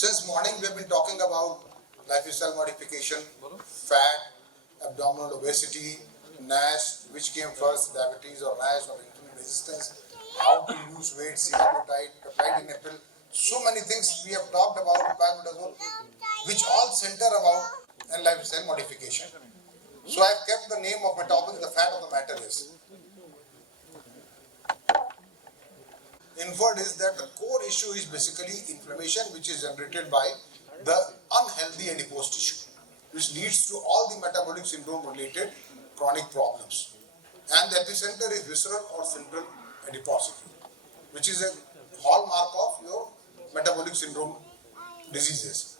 Since morning we have been talking about lifestyle modification, fat, abdominal obesity, NASH, which came first, diabetes or NASH or insulin resistance, how to lose weight, semaglutide, peptide inhibitor. So many things we have talked about, which all center about lifestyle modification. So I have kept the name of my topic, the fat of the matter is. Inferred is that the core issue is basically inflammation, which is generated by the unhealthy adipose tissue, which leads to all the metabolic syndrome related chronic problems. And the epicenter is visceral or central adiposity, which is a hallmark of your metabolic syndrome diseases.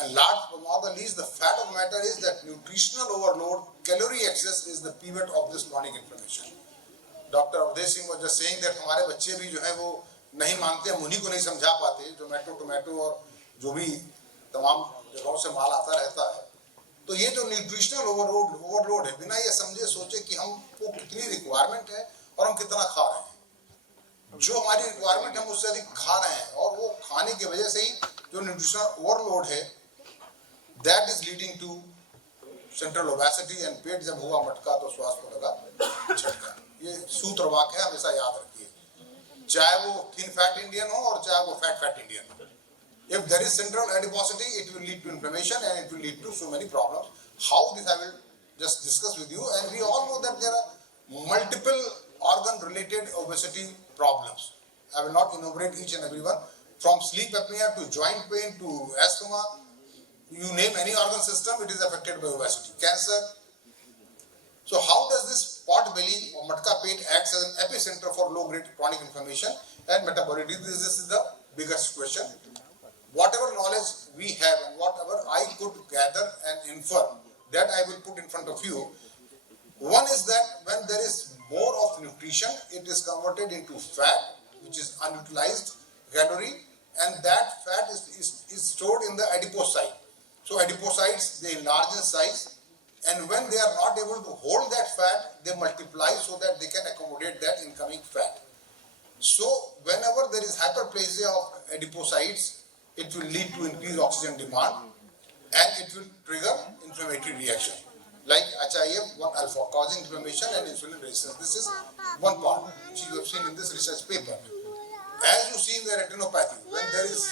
And last but not the least, the fat of the matter is that nutritional overload, calorie excess is the pivot of this chronic inflammation. Doctor Awadhesh Singh was just saying that हमारे बच्चे भी जो है वो नहीं मानते, हम उन्हीं को नहीं समझा पाते, टोमेटो और जो भी तमाम जगहों से माल आता रहता है। तो ये जो न्यूट्रिशनल ओवरलोड है, बिना ये समझे सोचे कि हमको कितनी रिक्वायरमेंट है और हम कितना खा रहे हैं, जो हमारी रिक्वायरमेंट है उससे अधिक खा रहे हैं, और वो खाने की वजह से ही जो न्यूट्रिशनल ओवरलोड है, that is leading to central obesity. And पेट जब हुआ मटका तो स्वास्थ्य को लगा झटका। ये सूत्र वाक्य है, हमेशा याद रखिए, चाहे वो थिन फैट इंडियन हो और चाहे वो फैट इंडियन हो। If there is central adiposity, it will lead to inflammation and it will lead to so many problems. How this I will just discuss with you. And we all know that there are multiple organ-related obesity problems. I will not enumerate each and every one, from sleep apnea to joint pain to asthma. You name any organ system, it is affected by obesity. Cancer. So how does this pot belly or matka pet acts as an epicenter for low-grade chronic inflammation and metabolic disease? This is the biggest question. Whatever knowledge we have and whatever I could gather and infer, that I will put in front of you. One is that when there is more of nutrition, it is converted into fat, which is unutilized calorie, and that fat is stored in the adipocyte. So adipocytes, they enlarge in size, and when they are not able to hold that fat, they multiply so that they can accommodate that incoming fat. So whenever there is hyperplasia of adipocytes, it will lead to increased oxygen demand and it will trigger inflammatory reaction like HIF-1 alpha, causing inflammation and insulin resistance. This is one part which you have seen in this research paper. As you see in the retinopathy, when there is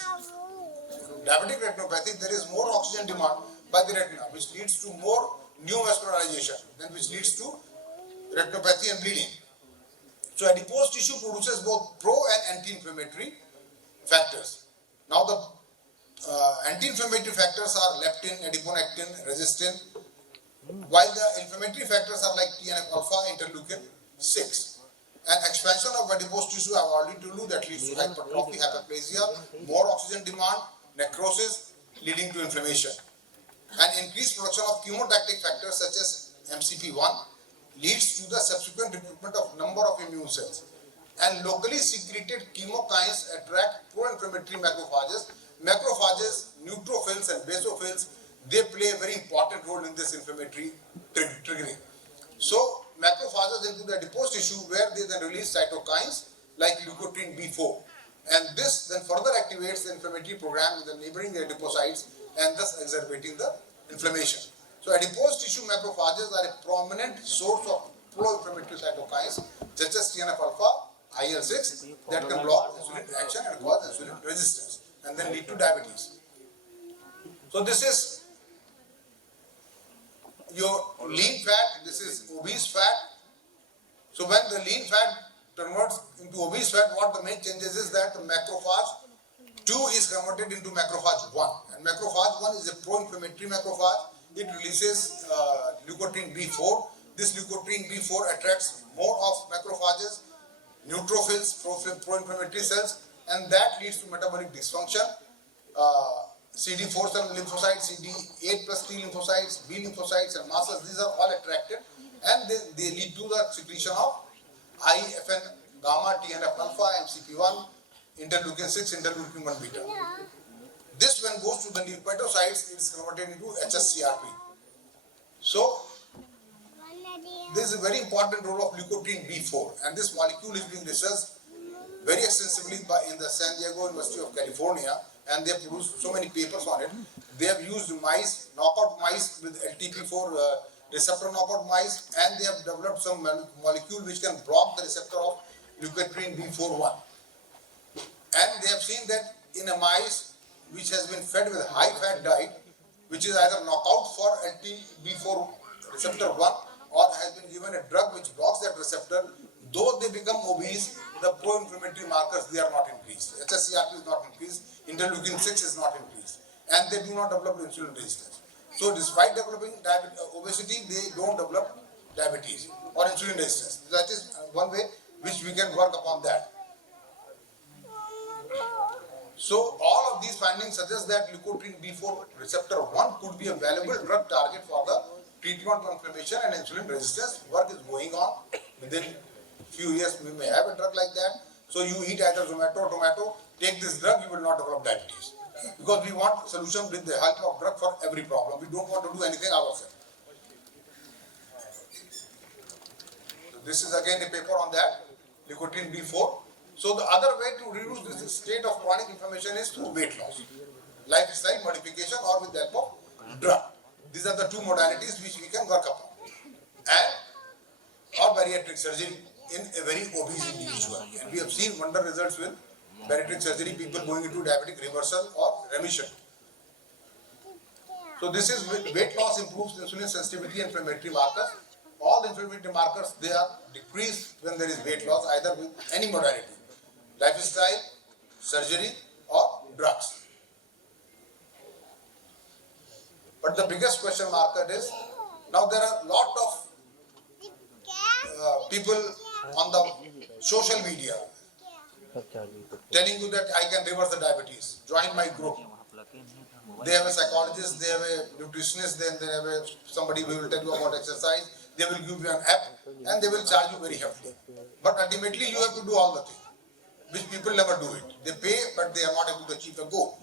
diabetic retinopathy, there is more oxygen demand by the retina, which leads to more neovascularization, then which leads to retinopathy and bleeding. So adipose tissue produces both pro and anti-inflammatory factors. Now the anti-inflammatory factors are leptin, adiponectin, resistin, while the inflammatory factors are like TNF-alpha, interleukin 6. And expansion of adipose tissue, I have already told you, that leads to hypertrophy, hyperplasia, more oxygen demand, necrosis, leading to inflammation. And increased production of chemotactic factors such as MCP1 leads to the subsequent recruitment of number of immune cells. And locally secreted chemokines attract pro-inflammatory macrophages. Macrophages, neutrophils and basophils, they play a very important role in this inflammatory triggering. So macrophages into the adipose tissue, where they then release cytokines like leukotriene B4. And this then further activates the inflammatory program in the neighboring adipocytes and thus exacerbating the inflammation. So adipose tissue macrophages are a prominent source of pro-inflammatory cytokines such as TNF-alpha, IL-6, that can block insulin action and cause insulin resistance and then lead to diabetes. So this is your lean fat, this is obese fat. So when the lean fat converts into obese fat, what the main changes is that the macrophage 2 is converted into macrophage 1. And macrophage 1 is a pro-inflammatory macrophage. It releases leukotriene B4. This leukotriene B4 attracts more of macrophages, neutrophils, pro-inflammatory cells, and that leads to metabolic dysfunction. CD4 cell lymphocytes, CD8 plus T lymphocytes, B lymphocytes, and mast cells, these are all attracted, and they lead to the secretion of IFN gamma, TNF alpha, MCP1, interleukin 6, interleukin 1 beta. This, when goes to the hepatocytes, it is converted into HSCRP. So this is a very important role of leukotriene B4, and this molecule is being researched very extensively in the San Diego University of California, and they have produced so many papers on it. They have used mice, knockout mice with LTP4 receptor knockout mice, and they have developed some molecule which can block the receptor of leukotriene B41. And they have seen that in a mice which has been fed with high fat diet, which is either knockout for LTB4 receptor 1 or has been given a drug which blocks that receptor, though they become obese, the pro-inflammatory markers, they are not increased. HSCRP is not increased, interleukin 6 is not increased, and they do not develop insulin resistance. So despite developing obesity, they don't develop diabetes or insulin resistance. That is one way which we can work upon that. So all of these findings suggest that leukotriene B4 receptor 1 could be a valuable drug target for the treatment of inflammation and insulin resistance. Work is going on. Within few years we may have a drug like that. So you eat either tomato, take this drug, you will not develop diabetes. Because we want solution with the help of drug for every problem. We don't want to do anything ourselves. So this is again a paper on that, leukotriene B4. So the other way to reduce this state of chronic inflammation is through weight loss, lifestyle modification, or with the help of drug. These are the two modalities which we can work upon. And or bariatric surgery in a very obese individual. And we have seen wonder results with bariatric surgery, people going into diabetic reversal or remission. So this is weight loss improves insulin sensitivity and inflammatory markers. All the inflammatory markers, they are decreased when there is weight loss, either with any modality, lifestyle, surgery, or drugs. But the biggest question marker is, now there are a lot of people on the social media telling you that I can reverse the diabetes, join my group. They have a psychologist, they have a nutritionist, then they have somebody who will tell you about exercise, they will give you an app, and they will charge you very heavily. But ultimately you have to do all the things, which people never do it. They pay, but they are not able to achieve the goal.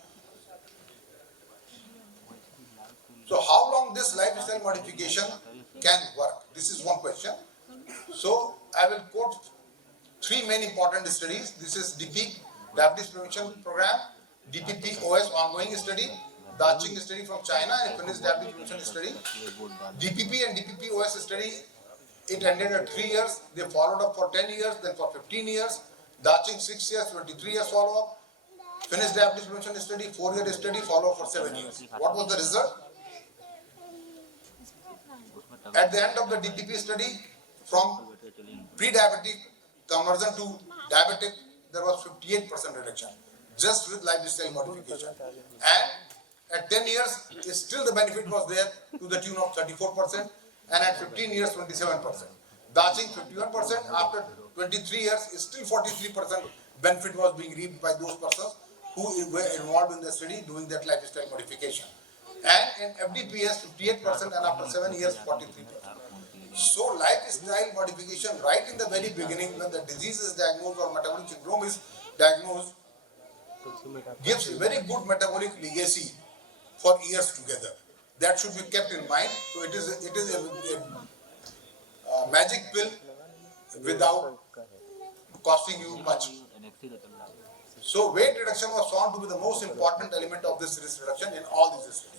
So how long this lifestyle modification can work? This is one question. So I will quote three main important studies. This is DP, Diabetes Prevention Program, DPP-OS ongoing study, Daching study from China, and Finnish Diabetes Prevention study. DPP and DPP-OS study, it ended at 3 years. They followed up for 10 years, then for 15 years. Daching 6 years, 23 years follow-up. Finnish Diabetes Prevention study, 4-year study, follow-up for 7 years. What was the result? At the end of the DPP study, from pre-diabetic conversion to diabetic, there was 58% reduction, just with lifestyle modification. And at 10 years, still the benefit was there to the tune of 34%, and at 15 years, 27%. Daching 51%, after 23 years, still 43% benefit was being reaped by those persons who were involved in the study doing that lifestyle modification. And in FDPS, 58%, and after 7 years, 43%. So lifestyle modification right in the very beginning, when the disease is diagnosed or metabolic syndrome is diagnosed, gives a very good metabolic legacy for years together. That should be kept in mind. So it is a magic pill without costing you much. So weight reduction was found to be the most important element of this risk reduction in all these studies.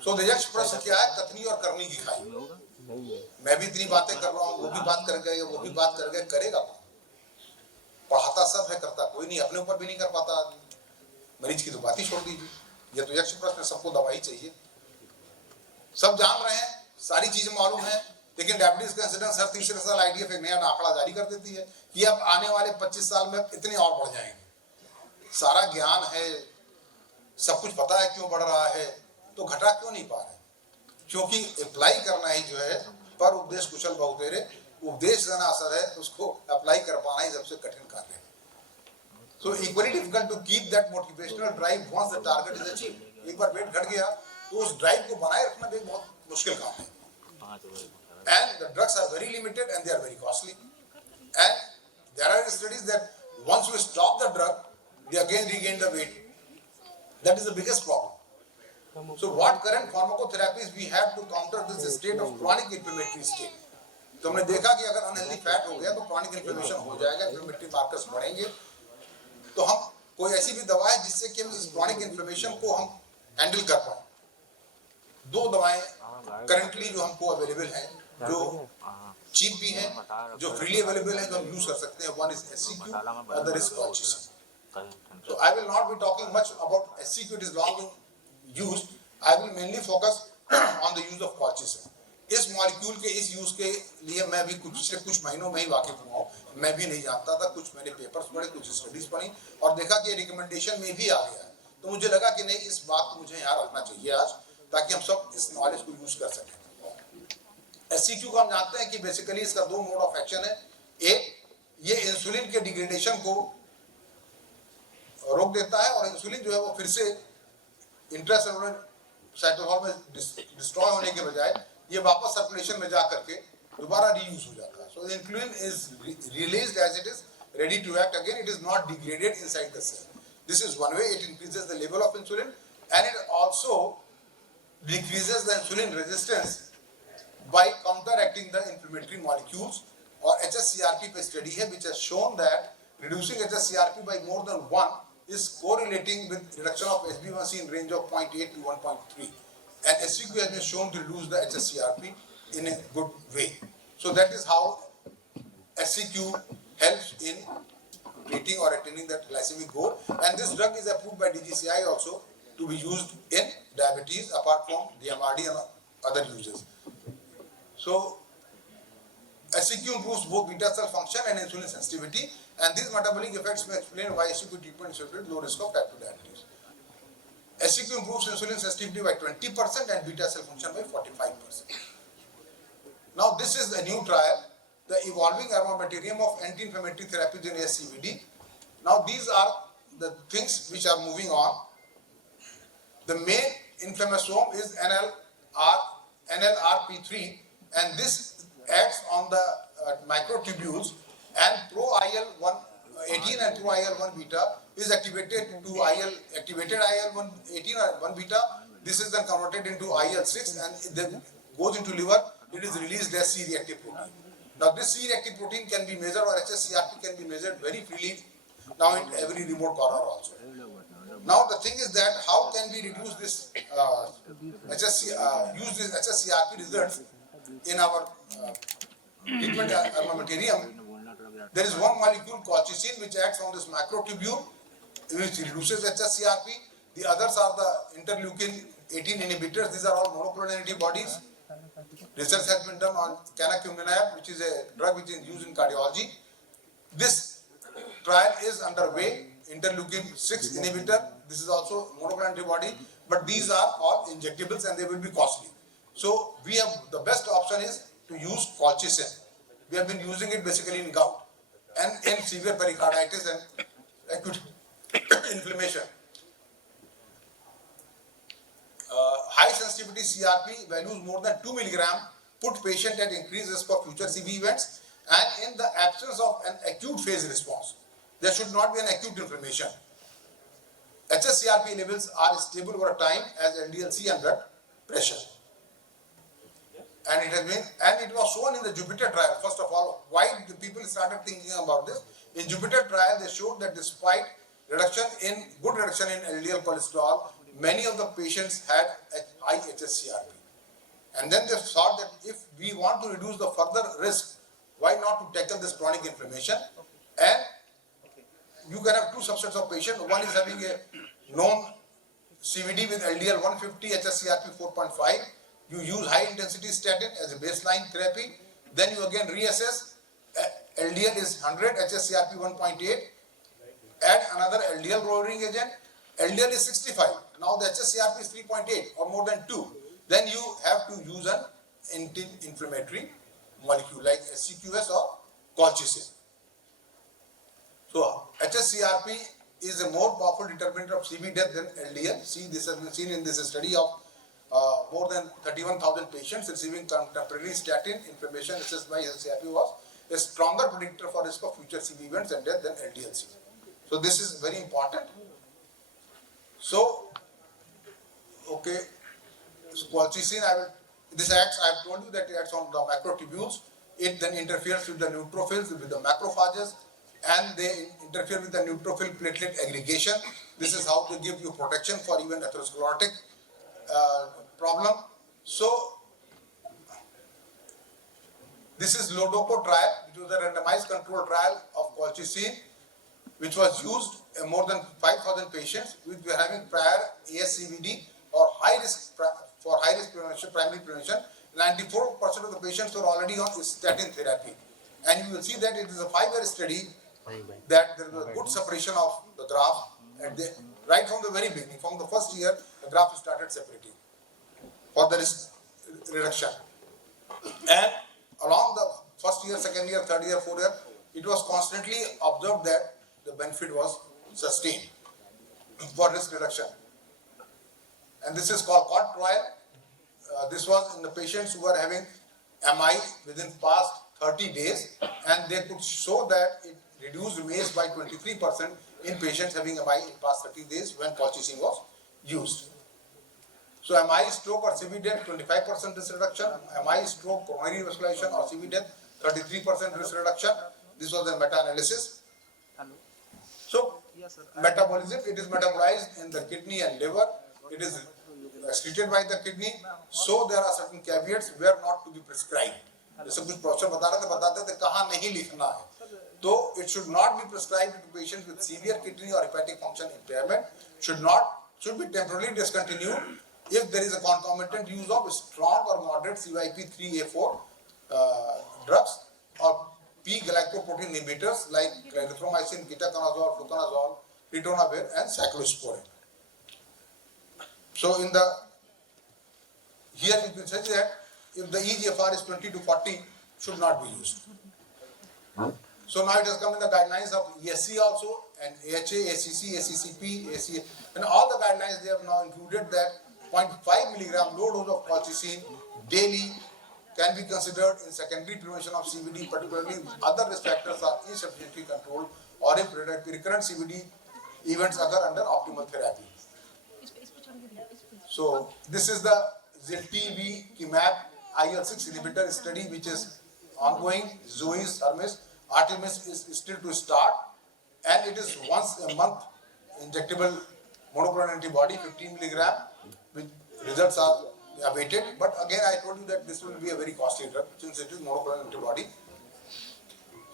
So the next प्रश्न क्या है? कथनी और करनी की खाई. मैं भी इतनी बातें कर रहा हूँ, वो भी बात कर गए, वो भी बात कर गए, करेगा कौन? पढ़ाता सब है, करता कोई नहीं, अपने ऊपर भी नहीं कर पाता आदमी. मरीज की तो बात ही छोड़ दीजिए. ये तो यक्ष प्रश्न, सबको दवाई चाहिए. सब जान रहे हैं, सारी चीजें मालूम है, लेकिन डायबिटीज का इंसिडेंस हर तीसरे साल आईडीएफ एक नया आंकड़ा जारी कर देती है कि अब आने वाले 25 साल में इतने और बढ़ जाएंगे. सारा ज्ञान है, सब कुछ पता है क्यों बढ़ रहा है, तो घटा क्यों नहीं पा रहे? क्योंकि अप्लाई करना ही जो है पर उपदेश कुशल बहुतेरे, उपदेश देना असर है, उसको अप्लाई कर पाना ही सबसे कठिन कार्य है. So equally difficult to keep that motivational drive once the target is achieved. एक बार वेट घट गया तो उस ड्राइव को बनाए रखना भी बहुत मुश्किल काम है. And the drugs are very limited and they are very costly. And there are studies that once you stop the drug, they again regain the weight. That is the biggest problem. So what current pharmacotherapies we have to counter this state of chronic inflammatory state? तो हमने देखा कि अगर unhealthy fat हो गया तो chronic inflammation हो जाएगा, इन्फ्लेमेटरी मार्कर्स बढ़ेंगे। तो हम कोई ऐसी भी दवा है जिससे कि हम इस क्रॉनिक इन्फ्लेमेशन को हम हैंडल कर पाए। दो दवाएं करंटली जो हमको अवेलेबल हैं, जो चीप भी हैं, जो फ्रीली अवेलेबल हैं, जो हम यूज कर सकते हैं। One is SCQ, other is colchicine. So I will not be talking much about SCQ, it is long used. I will mainly focus on the use of colchicine. इस molecule के इस use के लिए मैं भी पिछले कुछ महीनों में ही वाकिफ हुआ हूँ। मैं भी नहीं जानता था, कुछ मैंने पेपर्स पढ़े, कुछ स्टडीज पढ़ी और देखा कि रिकमेंडेशन में भी आ गया है। तो मुझे लगा कि नहीं, इस बात को मुझे यहाँ रखना चाहिए आज, ताकि हम सब इस नॉलेज को यूज कर सकें। SCQ को हम जानते हैं कि बेसिकली इसका दो मोड ऑफ एक्शन है। एक, ये इंसुलिन के डिग्रेडेशन को रोक देता है और इंसुलिन जो है वो फिर से इंट्रासेलुलर साइटोसोल में डिस्ट्रॉय होने के बजाय ये वापस सर्कुलेशन में जा करके दोबारा रीयूज हो जाता है। So the insulin is released as it is ready to act again. It is not degraded inside the cell. This is one way. It increases the level of insulin and it also decreases the insulin resistance by counteracting the inflammatory molecules. और HSCRP पे study है which has shown that reducing HSCRP by more than 1 is correlating with reduction of HbA1c in range of 0.8 to 1.3, and SCQ has been shown to reduce the HSCRP in a good way. So that is how SCQ helps in treating or attaining that glycemic goal, and this drug is approved by DGCI also to be used in diabetes apart from DMRD and other uses. So SCQ improves both beta cell function and insulin sensitivity, and these metabolic effects may explain why SCQ treatment is at low risk of type 2 diabetes. SCQ improves insulin sensitivity by 20% and beta cell function by 45%. Now this is a new trial, the evolving armamentarium of anti-inflammatory therapies in ASCVD. Now these are the things which are moving on. The main inflammasome is NLRP3, and this acts on the microtubules, and pro-IL-18 and pro-IL-1 beta is activated to activated IL-18 or 1 beta. This is then converted into IL-6 and it then goes into liver. It is released as C-reactive protein. Now this C-reactive protein can be measured, or HSCRP can be measured very freely now in every remote corner also. Now the thing is that how can we reduce this use this HSCRP results in our treatment armamentarium? There is one molecule colchicine which acts on this microtubule which reduces HSCRP. The others are the interleukin 18 inhibitors. These are all monoclonal antibodies. Research has been done on canakinumab, which is a drug which is used in cardiology. This trial is underway. Interleukin 6 inhibitor. This is also monoclonal antibody, but these are all injectables and they will be costly. So we have, the best option is to use colchicine. We have been using it basically in gout and in severe pericarditis and acute inflammation. High sensitivity CRP values more than 2 milligram put patient at increased risk for future CV events, and in the absence of an acute phase response. There should not be an acute inflammation. HSCRP levels are stable over time as LDL-C and blood pressure. And it was shown in the Jupiter trial. First of all, why the people started thinking about this? In Jupiter trial, they showed that despite good reduction in LDL cholesterol, many of the patients had high HSCRP. And then they thought that if we want to reduce the further risk, why not to tackle this chronic inflammation? And you can have two subsets of patients. One is having a known CVD with LDL 150, HSCRP 4.5. You use high intensity statin as a baseline therapy. Then you again reassess. LDL is 100, HSCRP 1.8. Add another LDL lowering agent. LDL is 65. Now the HSCRP is 3.8 or more than 2. Then you have to use an anti-inflammatory molecule like SCQS or colchicine. So HSCRP is a more powerful determinant of CV death than LDL. See, this has been seen in this study of more than 31,000 patients receiving contemporary statin. Inflammation assessed by HSCRP was a stronger predictor for risk of future CV events and death than LDL-C. So this is very important. So, okay, so colchicine, this acts, I have told you that it acts on the microtubules. It then interferes with the neutrophils, with the macrophages, and they interfere with the neutrophil platelet aggregation. This is how they give you protection for even atherosclerotic problem. So this is Lodoco trial, which was a randomized controlled trial of colchicine, which was used in more than 5,000 patients which were having prior ASCVD or high risk for high risk prevention, primary prevention. 94% of the patients were already on statin therapy, and you will see that it is a 5-year study that there is a good separation of the graph, and right from the very beginning, from the first year, the graph started separating for the risk reduction, and along the first year, second year, third year, fourth year, it was constantly observed that the benefit was sustained for risk reduction. And this is called COT trial. This was in the patients who were having MI within past 30 days, and they could show that it reduced waste by 23% in patients having MI in past 30 days when colchicine was used. So MI, stroke or CV death, 25% risk reduction. MI, stroke, coronary vascularization or CV death, 33% risk reduction. This was a meta-analysis. So metabolism, it is metabolized in the kidney and liver. It is excreted by the kidney. So there are certain caveats where not to be prescribed. जैसे कुछ professor बताते थे कहाँ नहीं लिखना है. So it should not be prescribed to patients with severe kidney or hepatic function impairment. Should be temporarily discontinued if there is a concomitant use of strong or moderate CYP3A4 drugs or P-glycoprotein inhibitors like clarithromycin, ketoconazole, fluconazole, ritonavir, and cyclosporin. So here you can say that if the eGFR is 20 to 40, should not be used. So now it has come in the guidelines of ESC also, and AHA, ACC, ACCP, ACA, and all the guidelines they have now included that 0.5 milligram low dose of colchicine daily can be considered in secondary prevention of CVD, particularly if other risk factors are insufficiently controlled or if recurrent CVD events occur under optimal therapy. So this is the ziltivekimab IL-6 inhibitor study which is ongoing. Zoe's, Hermes, Artemis is still to start, and it is once a month injectable monoclonal antibody, 15 milligram, which results are awaited. But again, I told you that this will be a very costly drug since it is monoclonal antibody.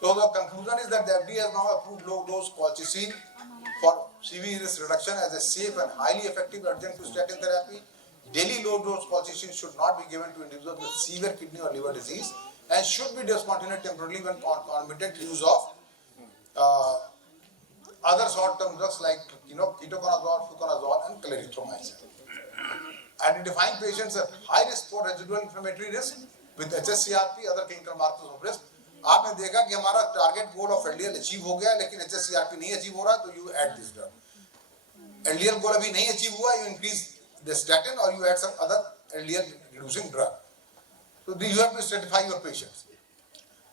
So the conclusion is that the FDA has now approved low dose colchicine for CV risk reduction as a safe and highly effective adjunct to statin therapy. Daily low dose colchicine should not be given to individuals with severe kidney or liver disease and should be discontinued temporarily when concomitant use of other short-term drugs like ketoconazole, fluconazole, and clarithromycin. Identifying patients at high risk for residual inflammatory risk with HSCRP, other clinical markers of risk. आपने देखा कि हमारा target goal of LDL achieve हो गया लेकिन HSCRP नहीं achieve हो रहा तो you add this drug. LDL गोल अभी नहीं अचीव हुआ, you increase the statin or you add some other LDL reducing drug. So you have to stratify your patients.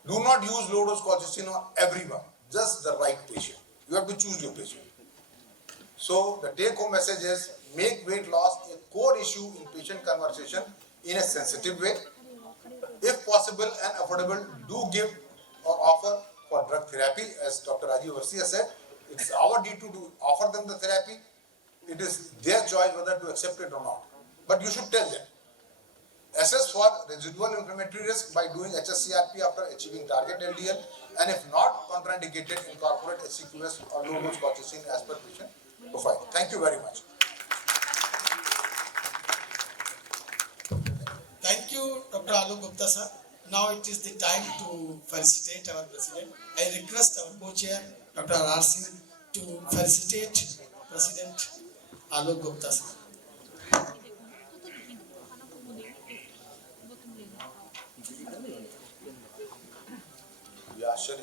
Do not use low dose colchicine on everyone, just the right patient. You have to choose your patient. So the take home message is make weight loss a core issue in patient conversation in a sensitive way. If possible and affordable, do give or offer for drug therapy. As Dr. Rajiv Varsi has said, it's our duty to offer them the therapy. It is their choice whether to accept it or not. But you should tell them. Assess for residual inflammatory risk by doing HSCRP after achieving target LDL, and if not contraindicated, incorporate HCQS or low dose colchicine as per patient profile. Thank you very much. Thank you, Dr. Aloke Gupta sir. Now it is the time to felicitate our president. I request our co-chair, Dr. R. Singh, to felicitate President Aloke Gupta sir. Yeah, sure.